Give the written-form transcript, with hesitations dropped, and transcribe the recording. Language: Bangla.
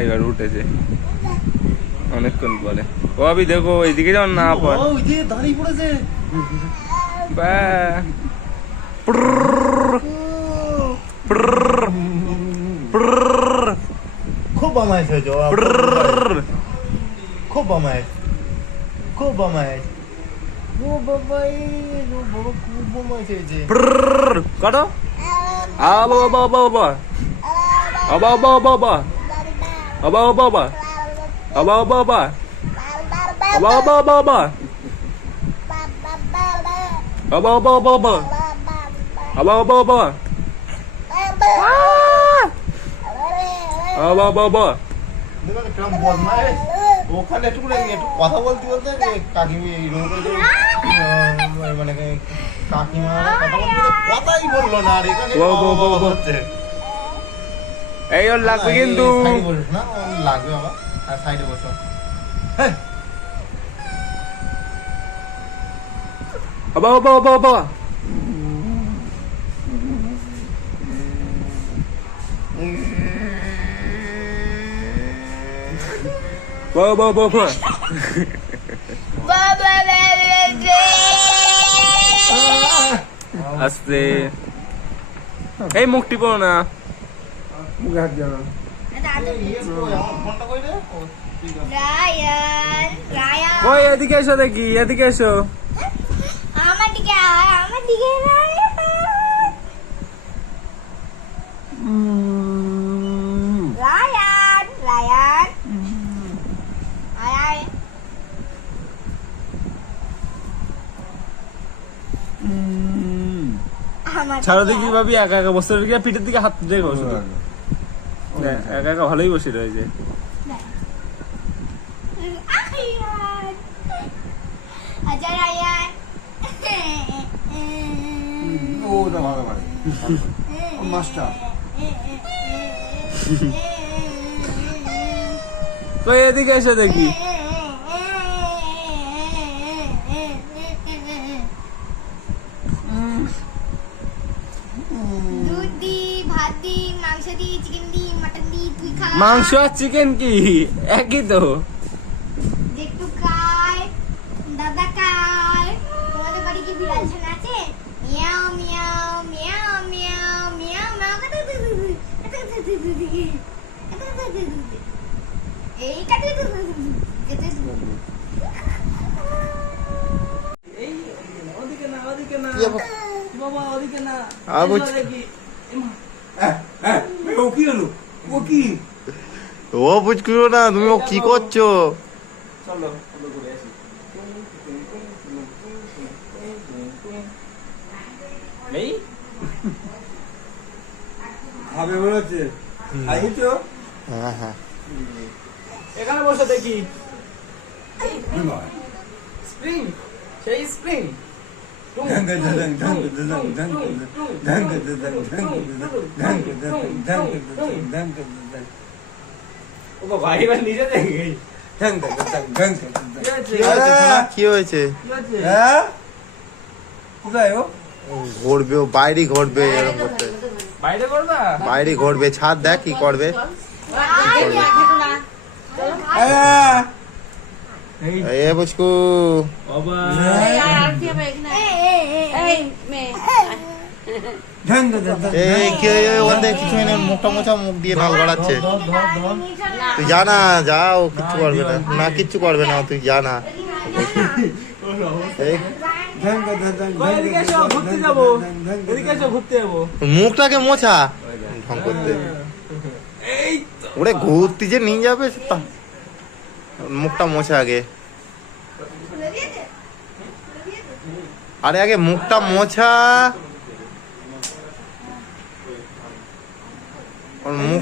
এইবার উঠেছে অনেকক্ষণ পরে। ও আবি দেখো এইদিকে যেমন না পড়ে দাঁড়িয়ে পড়েছে। খুব বামাইশ হয়েছে, খুব বামাইশ, খুব বামাইশ। ও বাবাই, ও বাবা খুব বামাইশ হয়েছে। কাটো আবা বাবা বাবা আবা বাবা আবা বাবা আবা বাবা আবা বাবা আবা বাবা আবা বাবা আবা বাবা কিরম বদমাইশ। ওখানে একটু কথা বলতে বলতে কাকিমি মানে কাকিমা কথাই বললো না। আর এখানে হচ্ছে এই ওর লাগবে কিন্তু বলিস না, লাগবে বাবা। আর সাইডে বসো। হ্যাঁ বাবা বাবা বাবা বাবা বাবা আস্তে এই মুখটি পড়ো না, মুখে হাত দিও না। ওই এদিকে এসো দেখি, এদিকে এসো। আমার দিকে আয়, আমার দিকে রায়ান, রায়ান আয় আয়। ছাড়ো দেখি ভাবি, একা একা বসে রয়েছে, পিঠের দিকে হাত দিয়ে বসে একা একা ভালোই বসে রয়েছে। আচ্ছা রায়ান, ওটা ভালো পারে মাস্টার। তো এদিকে এসে দেখি। দুধ দি, ভাত দি, মাংস দি, চিকেন দি, মটন দি, তুই খা। মাংস আর চিকেন কি একই তো? একটু খায়, দাদা খায়। তোমাদের বাড়ি কি বিড়াল ছানা আছে? মিয়াও মিয়াও মিয়াও মিয়াও মিয়াও মিয়াও। এই কাটে ও বুঝলো না তুমি, ও কি করছো? খাবে মনে হচ্ছে, খাইছো? হ্যাঁ হ্যাঁ, এখানে বসে দেখি। স্প্রিং, সেই স্প্রিং। কি হয়েছে? ঘুরবে, ও বাইরে ঘুরবে, এরকম করতে বাইরে করবা? বাইরে ঘুরবে, ছাদ দেখ কি করবে। এ বুঝকু বাবা এই কি ওদের কিছু নেই, মুখটা মোছা, মুখ দিয়ে নাল গড়াচ্ছে। তুই জানা, যাও, কিচ্ছু করবে না, না কিচ্ছু করবে না, তুই জানা। মুখটাকে মোছা ঢং করতে, ওরে ঘুরতে যে নিয়ে যাবে, মুখটা মোছা আগে। আরে আগে মুখটা মোছা, মুখ